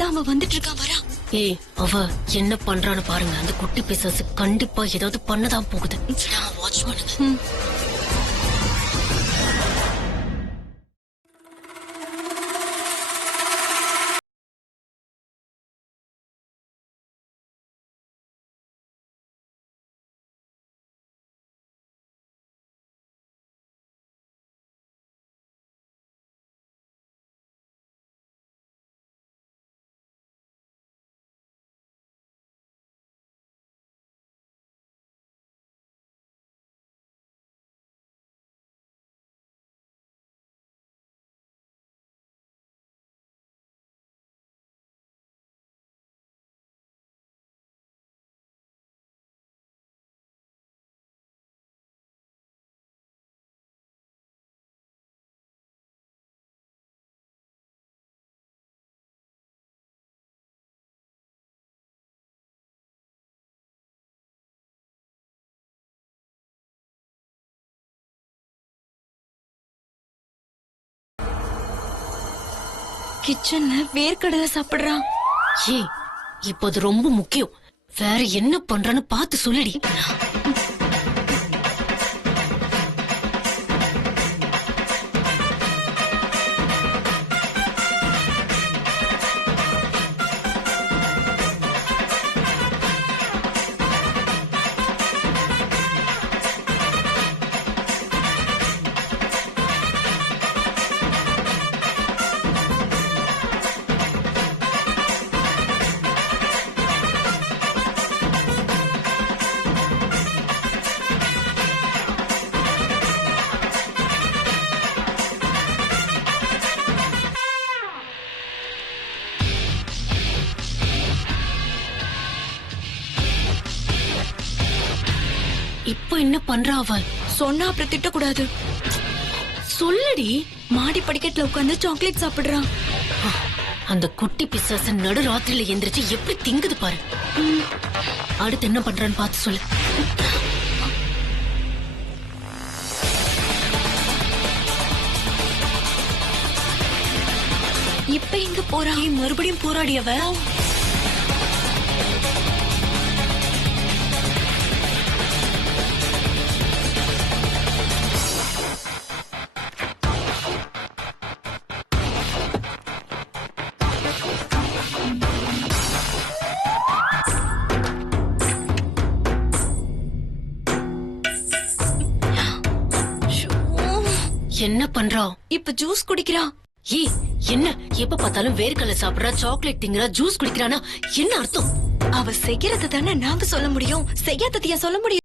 தான் அவன் வந்துட்டு இருக்கான். வரா. ஏய், அவ என்ன பண்றான்னு பாருங்க. அந்த குட்டி பிசாசு கண்டிப்பா ஏதாவது பண்ணதான் போகுது. வாட்ச் பண்ணுங்க. கிச்சன்ல வேர்க்கடலை சாப்பிடுறான். ஏய், இப்ப அது ரொம்ப முக்கியம். வேற என்ன பண்றான்னு பார்த்து சொல்லுடி. இப்போ என்ன பண்றா அவ? சொன்னா அப்புறம் திட்டக்கூடாது. சொல்லுடி. மாடி படிக்கட்டுல உட்கார்ந்து சாக்லேட் சாப்பிடுறான். அந்த குட்டி பிசாசு நடு ராத்திரியில எந்திரிச்சு எப்படி திங்குது பாரு. அடுத்து என்ன பண்றான்னு பார்த்து சொல்லு. இப்ப எங்க போறா? மறுபடியும் போராடி அவ. என்ன பண்றா? இப்ப ஜூஸ் குடிக்கிறா. ஏய், என்ன எப்ப பார்த்தாலும் வேர்க்கடலை சாப்பிடுறா, சாக்லேட் திங்குறா, ஜூஸ் குடிக்கிறானா? என்ன அர்த்தம்? அவ செய்யறது தானே நாம சொல்ல முடியும், செய்யாததையா சொல்ல முடியும்?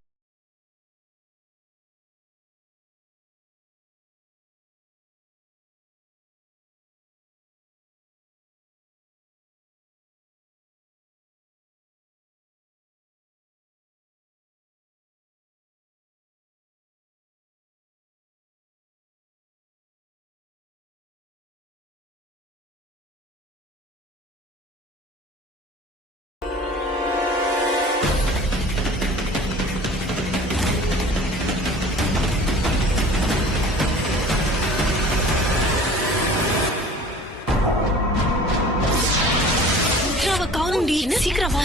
சீக்கிரம் வா.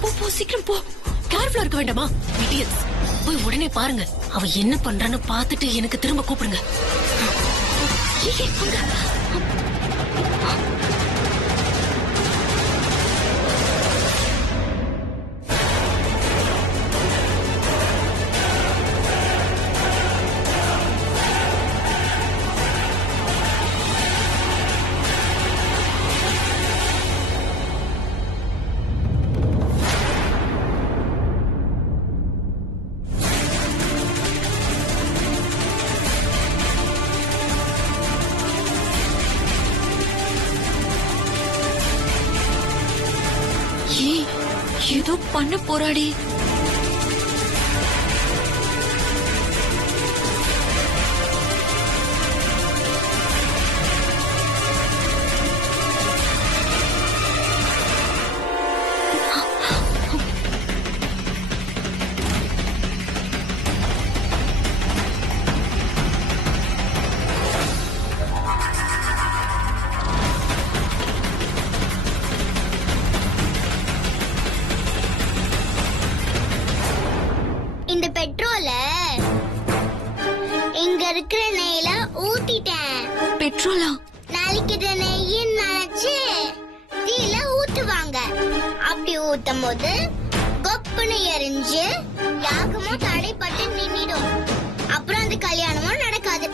போ போ, சீக்கிரம் போ. கேர்ஃபுல்லா இருக்க வேண்டாமா? இடியட்ஸ். போய் உடனே பாருங்க. அவ என்ன பண்றான்னு பார்த்துட்டு எனக்கு திரும்ப கூப்பிடுங்க. ஏதோ பண்ண போராடி. இருக்கிற நெய்ல ஊத்திட்டேன். பெட்ரோலா? நாளைக்கு இத நெய்யின் நினைச்சு தீல ஊத்துவாங்க. அப்படி ஊத்தும் போது கொப்புன்னு எரிஞ்சு யாகமும் தடைப்பட்டு நின்னுடும். அப்புறம் அந்த கல்யாணமும் நடக்காது.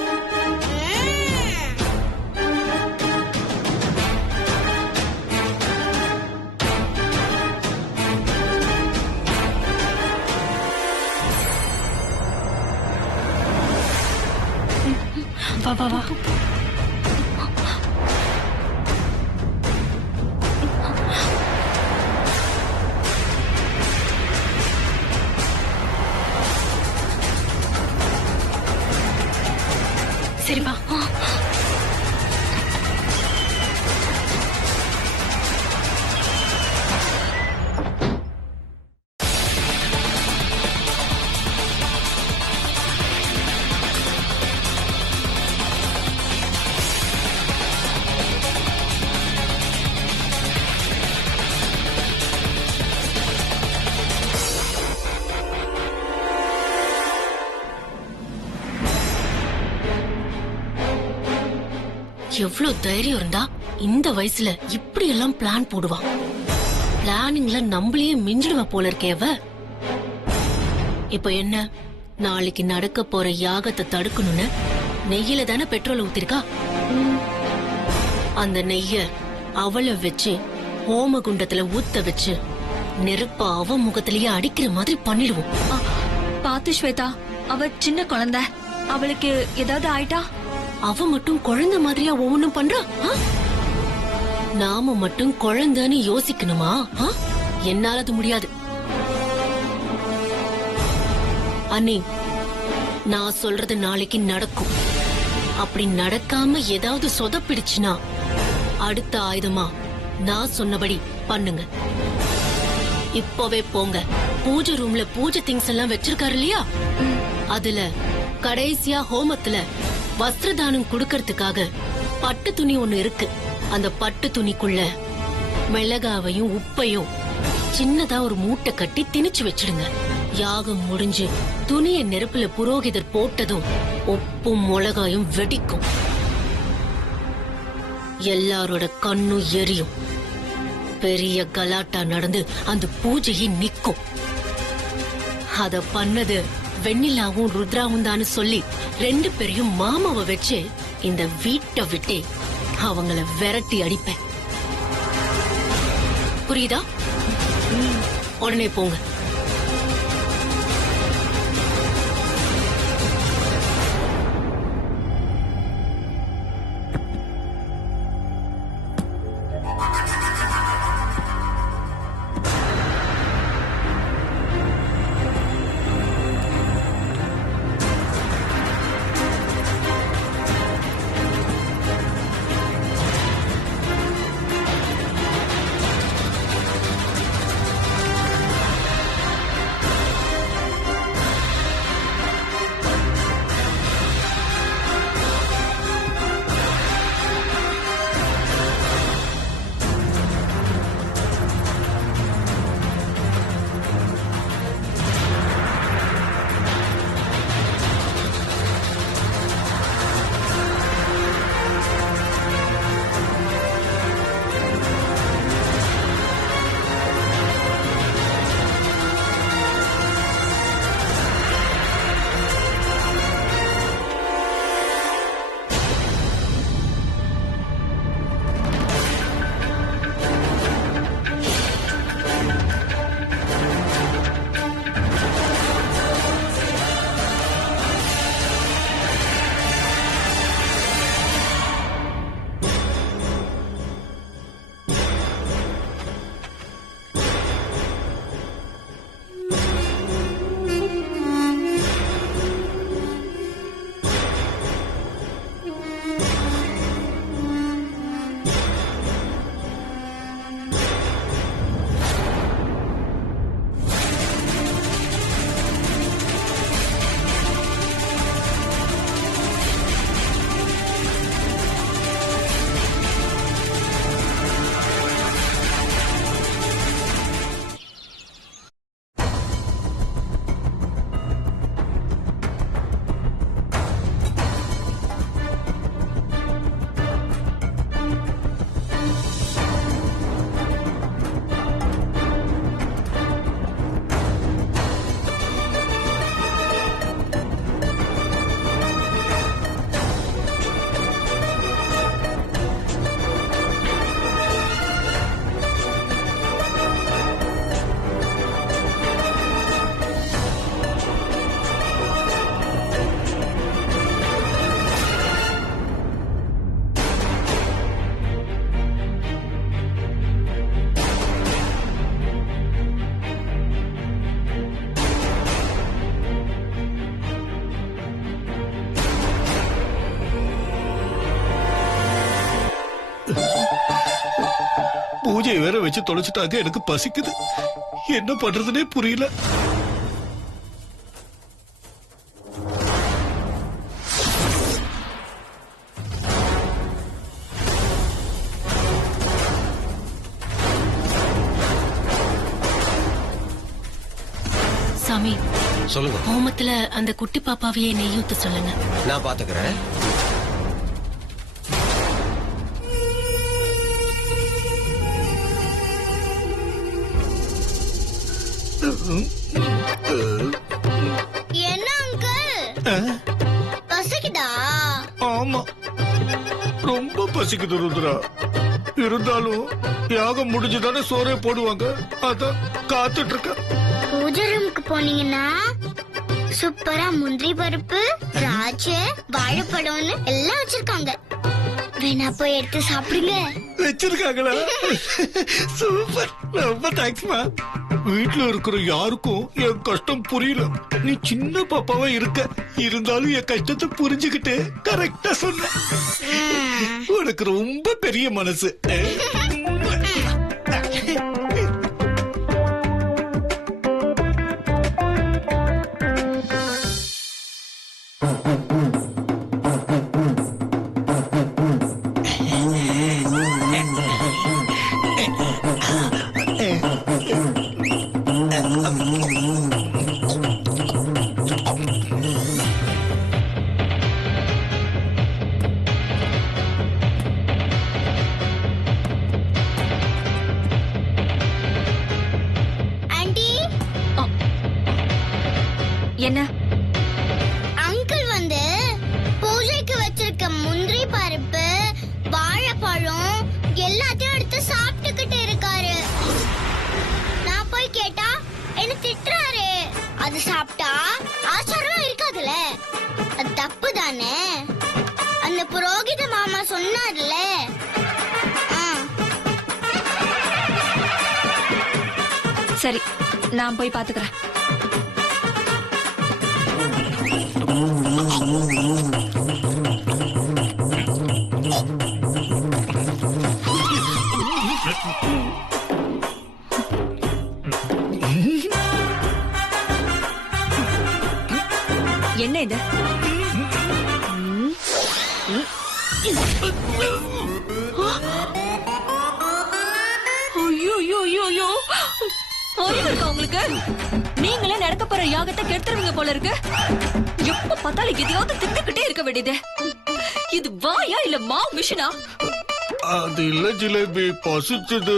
வா வா வா. சரி வா. எவ்வளவு தைரியம் இருந்தா இந்த வயசுல இப்படி எல்லாம் பிளான் போடுவான். பிளானிங்ல நம்மளையே மிஞ்சிடுவா போல இருக்கே அவ. இப்ப என்ன, நாளைக்கு நடக்க போற யாகத்தை தடுக்கணும்னு நெய்யில தானே பெட்ரோல் ஊத்திருக்கா. அந்த நெய்ய அவளை வச்சு ஹோமகுண்டத்துல ஊத்த வச்சு நெருப்ப அவ முகத்திலேயே அடிக்கிற மாதிரி பண்ணிடுவோம். பாத்து ஸ்வேதா, அவ சின்ன குழந்தை, அவளுக்கு ஏதாவது ஆயிட்டா? அவ மட்டும் குழந்தை மாதிரியா ஒவ்வொன்னும் பண்றா? நாம மட்டும் குழந்தைன்னு யோசிக்கணுமா? என்னால அது முடியாது. அண்ணி, நான் சொல்றது நாளைக்கு நடக்கும். அப்படி நடக்காம ஏதாவது சொதப்பிடுச்சுன்னா அடுத்த ஆயுதமா நான் சொன்னபடி பண்ணுங்க. இப்பவே போங்க. பூஜை ரூம்ல பூஜை திங்ஸ் எல்லாம் வச்சிருக்காரு இல்லையா, அதுல கடைசியா ஹோமத்துல வஸ்திரதானம் குடுக்கறதுக்காக பட்டு துணி ஒண்ணு இருக்கு. அந்த பட்டு துணிக்குள்ள மிளகாவையும் உப்பையும் சின்னதா ஒரு மூட்டை கட்டி திணிச்சு வச்சிடுங்க. யாகம் முடிஞ்சு துணிய நெருப்புல புரோகிதர் போட்டதும் உப்பும் மிளகாயும் வெடிக்கும். எல்லாரோட கண்ணும் எரியும். பெரிய கலாட்டா நடந்து அந்த பூஜையை நிக்கும். அத பண்ணது வெண்ணிலாவும் ருத்ராவும் தான் சொல்லி 2 பேரையும் மாமாவை வச்சு இந்த வீட்டை விட்டே அவங்கள விரட்டி அடிப்பேன். புரியுதா? உடனே போங்க. பூஜையை வேற வச்சு தொலைச்சிட்டாங்க. எனக்கு பசிக்குது, என்ன பண்றதுனே புரியல. சாமி, சொல்லுங்க. ஹோமத்துல அந்த குட்டி பாப்பாவையே நெய்யூத்த சொல்லுங்க. நான் பாத்துக்கிறேன். என்ன அங்கிள், பசிக்குதா? ஆமா, ரொம்ப பசிக்குது ருத்ரா. இருந்தாலும் யாகம் முடிஞ்சுதானே சோறே போடுவாங்க, அதான் காத்துட்டு இருக்க. பூஜை ரூமுக்கு போனீங்கன்னா சூப்பரா முந்திரி பருப்பு, திராட்சை, வாழைப்பழம்னு எல்லாம் வச்சிருக்காங்க. வேணா போய் எடுத்து சாப்பிடுங்க. வச்சிருக்காங்களா? சூப்பர், ரொம்ப தேங்க்ஸ்மா. வீட்டுல இருக்கிற யாருக்கும் என் கஷ்டம் புரியல. நீ சின்ன பாப்பாவா இருக்க, இருந்தாலும் என் கஷ்டத்தை புரிஞ்சுக்கிட்டு கரெக்டா சொன்ன. உனக்கு ரொம்ப பெரிய மனசு. ஆண்டி, என்ன? அங்கிள் வந்து பூஜைக்கு வச்சிருக்க முந்திரி பருப்பு, வாழைப்பழம் எல்லாத்தையும் எடுத்து சாப்பிட்டுக்கிட்டு இருக்காரு. நான் போய் கேட்டா என்ன திட்டுறாரு. அது சாப்பிட்டா ஆச்சாரம் இருக்காதுல்ல, அது தப்பு தானே. அந்த புரோகித மாமா சொன்னார்ல. சரி, நான் போய் பாத்துக்கிறேன். என்ன இது? ஐயோ, அறிவு இருக்கா உங்களுக்கு? நீங்களே நடக்க போற யாகத்தை கெடுத்துருவீங்க போல இருக்கு. எப்ப பார்த்தாலும் எதையாவது திட்டுக்கிட்டே இருக்க வேண்டியது. இது வாயா இல்ல மாவு மிஷினா? அது இல்ல ஜிலேபி, பசிச்சது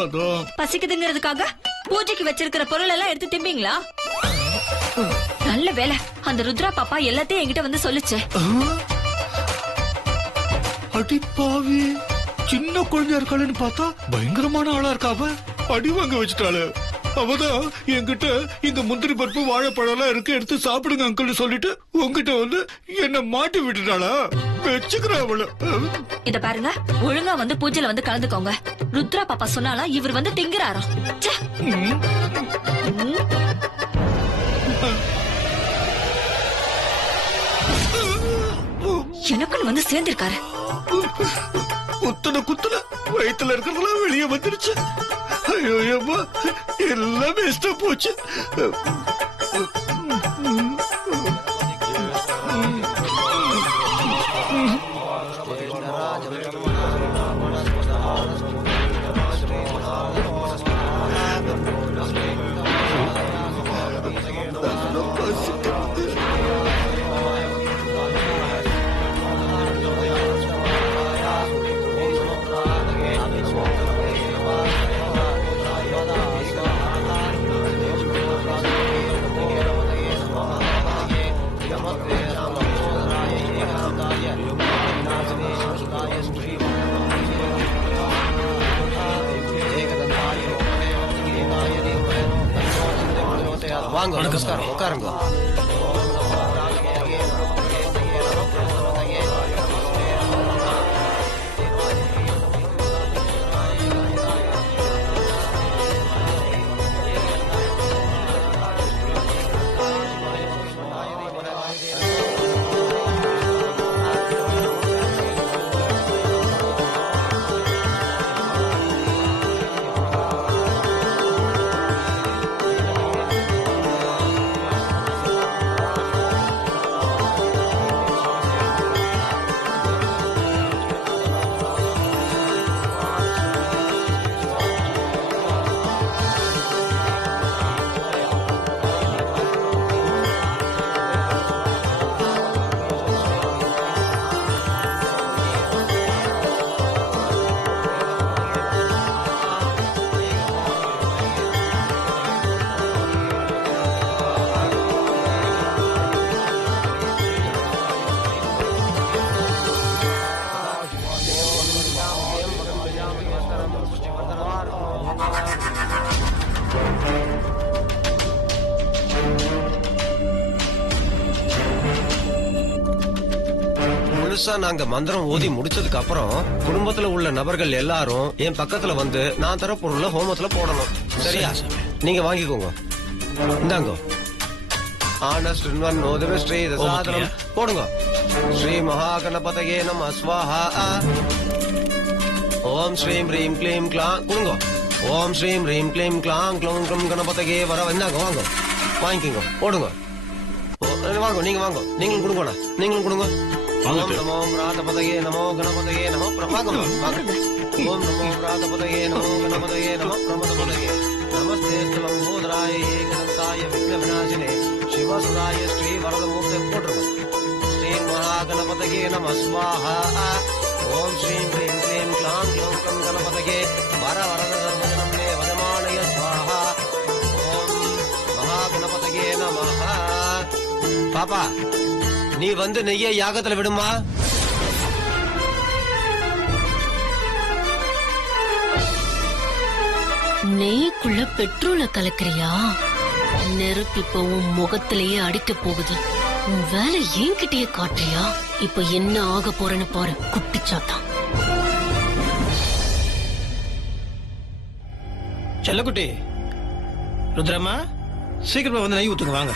அதான். பசிக்குதுங்கிறதுக்காக பூஜைக்கு வச்சிருக்கிற பொருள் எல்லாம் எடுத்து திம்பீங்களா? நல்ல வேலை, அந்த ருத்ரா பாப்பா எல்லாத்தையும் என்கிட்ட வந்து சொல்லுச்சு. அடி பாவி, சின்ன குழந்தையா இருக்காளுன்னு பார்த்தா பயங்கரமான ஆளா இருக்காவ. அடி வாங்க வச்சுட்டாளு. அவதான் என்கிட்ட இந்த முந்திரி பருப்பு, வாழைப்பழம் எல்லாம் இருக்கு, எடுத்து சாப்பிடுங்க அங்கிள் சொல்லிட்டு உங்ககிட்ட வந்து என்ன மாட்டி விட்டுட்டாளா? வச்சுக்கிற அவள. இத பாருங்க, ஒழுங்கா வந்து பூஜையில வந்து கலந்துக்கோங்க. ருத்ரா பாப்பா சொன்னாலா இவர் வந்து திங்குறாராம். ச்சே. எனக்குன்னு வந்து சேர்ந்திருக்காரு. குத்துன குத்துல வயித்துல இருக்கிறதெல்லாம் வெளியே வந்துருச்சு. ஐயோ அம்மா, எல்லாம் வேஸ்டா போச்சு. வாங்க, நமஸ்காரம், உட்காருங்க. முழுசா நாங்க மந்திரம் ஓதி முடிச்சதுக்கு அப்புறம் குடும்பத்துல உள்ள நபர்கள் எல்லாரும் என் பக்கத்துல வந்து நான் தர பொருளை ஹோமத்துல போடணும். சரியா? நீங்க வாங்கிக்கோங்க. இந்தாங்க. ஆனஸ்ட் நோதமே ஸ்ரீ சாதனம் போடுங்க. ஸ்ரீ மகாகணபதயே நம ஸ்வாஹா. ஓம் ஸ்ரீம் ரீம் க்ளீம் க்ளாங் கொடுங்க. ஓம் ஸ்ரீம் ரீம் க்ளீம் க்ளாங் க்ளோம் க்ளோம் கணபதயே வர இந்தாங்க. வாங்க வாங்கிக்கோங்க. போடுங்க. வாங்க நீங்க வாங்க. நீங்களும் கொடுங்கண்ணா. நீங்களும் கொடுங்க. ஓம் நமோ பிராதபதயே நமோ கணபதயே நமோ வாங்க வாங்க. ஓம் நமோ பிராதபதயே நமோ கணபதயே நமோ பிரமதபதயே நமஸ்தே லம்போதராய ஏகதந்தாய விக்ன விநாசினே சிவசுதாய ஸ்ரீ வரதமூர்த்தி போட்டுருங்க. ஸ்ரீ மகாகணபதயே நம ஸ்வாஹா. ஓம் ஸ்ரீம் க்ளீம் க்ளீம் க்ளாங் க்ளோம் கம் கணபதயே வர வரத சர்வதனமே வதமானய ஸ்வாஹா. ஓம் மகாகணபதயே நமஹ. பாப்பா நீ வந்து நெய்ய யாகத்துல விடுமா? நெய்க்குள்ள பெட்ரோல கலக்குறியா? நெருப்பு இப்ப உன் முகத்திலேயே அடிக்க போகுது. உன் வேலை என்கிட்டயே காட்டுறியா? இப்ப என்ன ஆக போறேன்னு பாரு குட்டிச்சாத்தா. செல்லக்குட்டி, ருத்ரம்மா சீக்கிரமா வந்து நெய் ஊத்துங்க வாங்க.